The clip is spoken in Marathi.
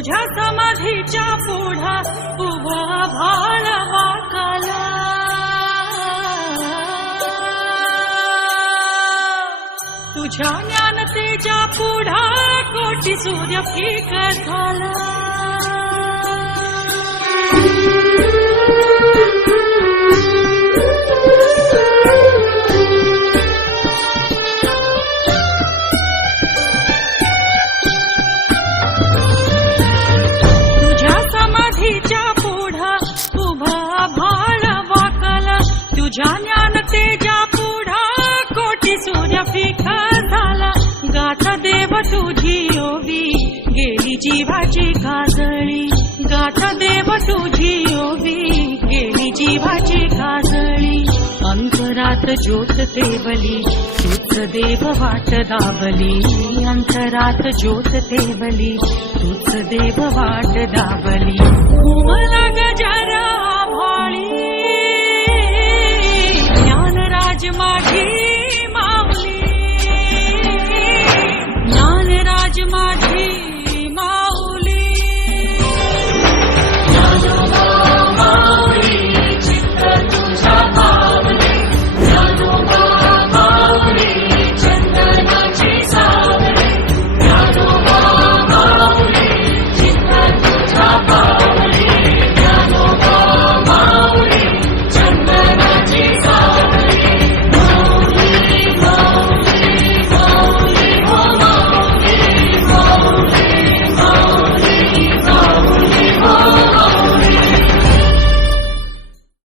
तुझ्या समाधीच्या पुढा उभा भाळ वाकाला, तुझ्या ज्ञानतेच्या पुढा कोटी सूर्य फीक झाला. तुझ्या ज्ञानतेच्या पुढा कोटी सूर्य फिका झाला. गाथा देव तुझी ओवी गेली जीवाची काजळी, गाथा देव तुझी ओवी गेली जीवाची काजळी. अंतरात ज्योत तेवली तूच देव वाट दाबली, अंतरात ज्योत तेवली तूच देव वाट दाबली. मला गजर